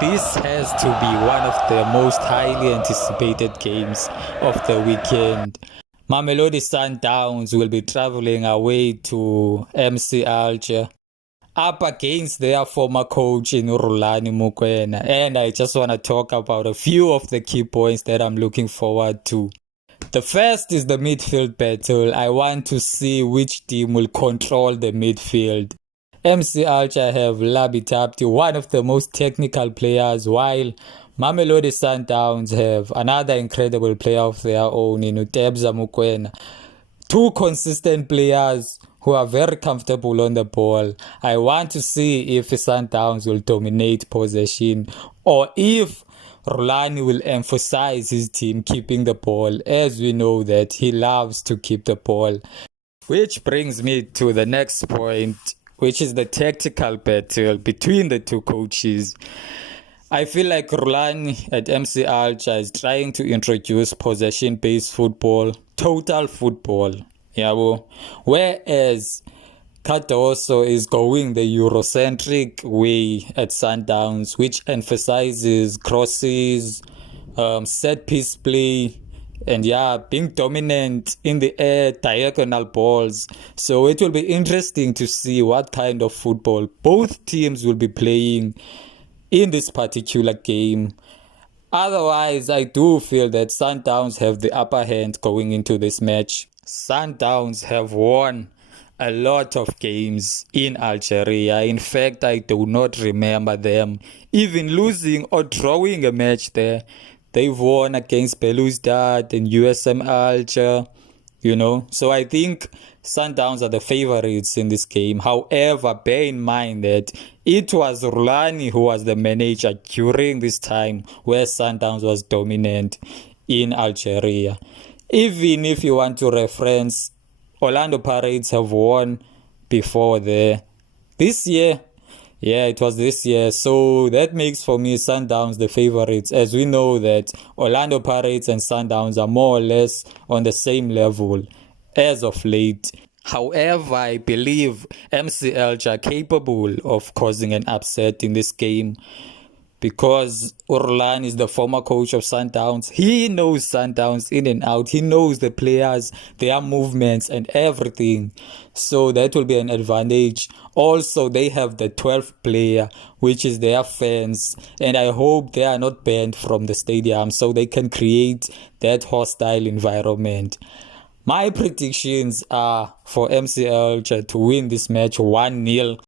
This has to be one of the most highly anticipated games of the weekend. Mamelodi Sundowns will be traveling away to MC Alger up against their former coach in Rhulani Mokoena, and I just want to talk about a few of the key points that I'm looking forward to. The first is the midfield battle. I want to see which team will control the midfield. MC Alger have Labi Tapti, one of the most technical players, while Mamelodi Sundowns have another incredible player of their own, Tebza Mokoena. Two consistent players who are very comfortable on the ball. I want to see if Sundowns will dominate possession or if Rhulani will emphasize his team keeping the ball, as we know that he loves to keep the ball. Which brings me to the next point, which is the tactical battle between the two coaches. I feel like Rhulani at MC Alger is trying to introduce possession-based football, total football, whereas Cardoso is going the Eurocentric way at Sundowns, which emphasizes crosses, set-piece play, and being dominant in the air, diagonal balls. So it will be interesting to see what kind of football both teams will be playing in this particular game. Otherwise, I do feel that Sundowns have the upper hand going into this match. Sundowns have won a lot of games in Algeria. In fact, I do not remember them even losing or drawing a match there. They've won against Belouizdad and USM Alger, So I think Sundowns are the favorites in this game. However, bear in mind that it was Rhulani who was the manager during this time where Sundowns was dominant in Algeria. Even if you want to reference, Orlando Pirates have won before there. This year, it was this year. So that makes for me Sundowns the favorites, as we know that Orlando Pirates and Sundowns are more or less on the same level as of late. However, I believe MC Alger are capable of causing an upset in this game because Rhulani is the former coach of Sundowns. He knows Sundowns in and out. He knows the players, their movements and everything. So that will be an advantage. Also, they have the 12th player, which is their fans. And I hope they are not banned from the stadium so they can create that hostile environment. My predictions are for MC Alger to win this match 1-0.